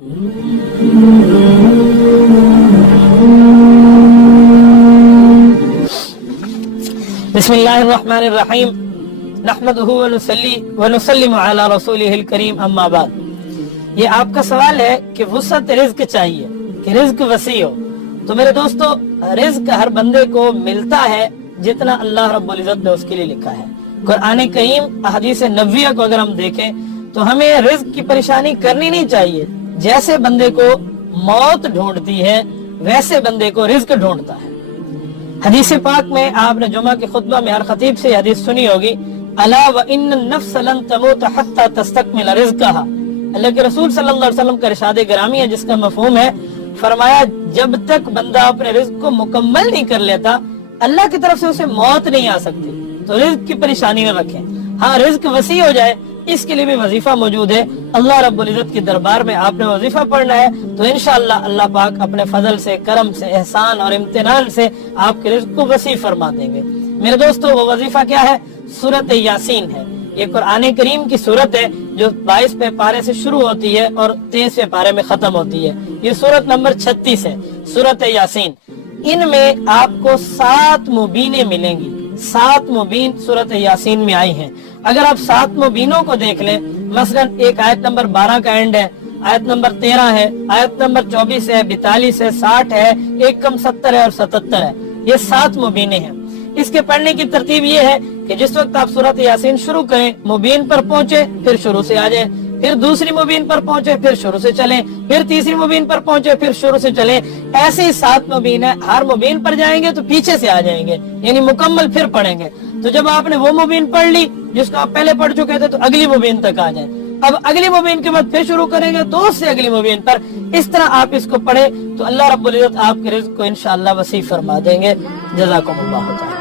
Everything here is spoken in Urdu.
بسم اللہ الرحمن الرحیم نحمدہ ونسلم علی رسولہ الکریم اما بعد۔ یہ آپ کا سوال ہے کہ وسعت رزق چاہیے کہ رزق وسیع ہو۔ تو میرے دوستو، رزق ہر بندے کو ملتا ہے جتنا اللہ رب العزت نے اس کے لیے لکھا ہے۔ قرآن کریم احادیث نبویہ کو اگر ہم دیکھیں تو ہمیں رزق کی پریشانی کرنی نہیں چاہیے۔ جیسے بندے کو موت ڈھونڈتی ہے ویسے بندے کو رزق ڈھونڈتا ہے۔ حدیث پاک میں آپ نے جمعہ کے خطبہ میں ہر خطیب سے حدیث سنی ہوگی، الا وان النفس لن تموت حتى تستكمل رزقها۔ اللہ کے رسول صلی اللہ علیہ وسلم کا ارشاد گرامی ہے جس کا مفہوم ہے، فرمایا جب تک بندہ اپنے رزق کو مکمل نہیں کر لیتا اللہ کی طرف سے اسے موت نہیں آ سکتی۔ تو رزق کی پریشانی نہ رکھیں۔ ہاں، رزق وسیع ہو جائے اس کے لیے بھی وظیفہ موجود ہے۔ اللہ رب العزت کے دربار میں آپ نے وظیفہ پڑھنا ہے تو انشاءاللہ اللہ پاک اپنے فضل سے، کرم سے، احسان اور امتنان سے آپ کے رزق کو وسیع فرما دیں گے۔ میرے دوستو، وہ وظیفہ کیا ہے؟ سورۃ یاسین ہے۔ یہ قرآن کریم کی سورت ہے جو 22ویں پارے سے شروع ہوتی ہے اور 23ویں پارے میں ختم ہوتی ہے۔ یہ سورت نمبر 36 ہے، سورۃ یاسین۔ ان میں آپ کو 7 مبینیں ملیں گی۔ 7 مبین سورۃ یاسین میں آئی ہیں۔ اگر آپ 7 مبینوں کو دیکھ لیں، مثلا ایک آیت نمبر 12 کا اینڈ ہے، آیت نمبر 13 ہے، آیت نمبر 24 ہے، 42 ہے، 60 ہے، ایک کم 70 ہے اور 77 ہے۔ یہ 7 مبینیں ہیں۔ اس کے پڑھنے کی ترتیب یہ ہے کہ جس وقت آپ سورۃ یاسین شروع کریں، مبین پر پہنچے پھر شروع سے آ جائیں، پھر دوسری مبین پر پہنچے پھر شروع سے چلیں، پھر تیسری مبین پر پہنچے پھر شروع سے چلیں۔ ایسے ہی 7 مبین ہے، ہر مبین پر جائیں گے تو پیچھے سے آ جائیں گے، یعنی مکمل پھر پڑھیں گے۔ تو جب آپ نے وہ مبین پڑھ لی جس کو آپ پہلے پڑھ چکے تھے تو اگلی مبین تک آ جائیں۔ اب اگلی مبین کے بعد پھر شروع کریں گے تو اس سے اگلی مبین پر۔ اس طرح آپ اس کو پڑھیں تو اللہ رب العزت آپ کے رزق کو انشاءاللہ وسیع فرما دیں گے۔ جزاکم اللہ تعالی۔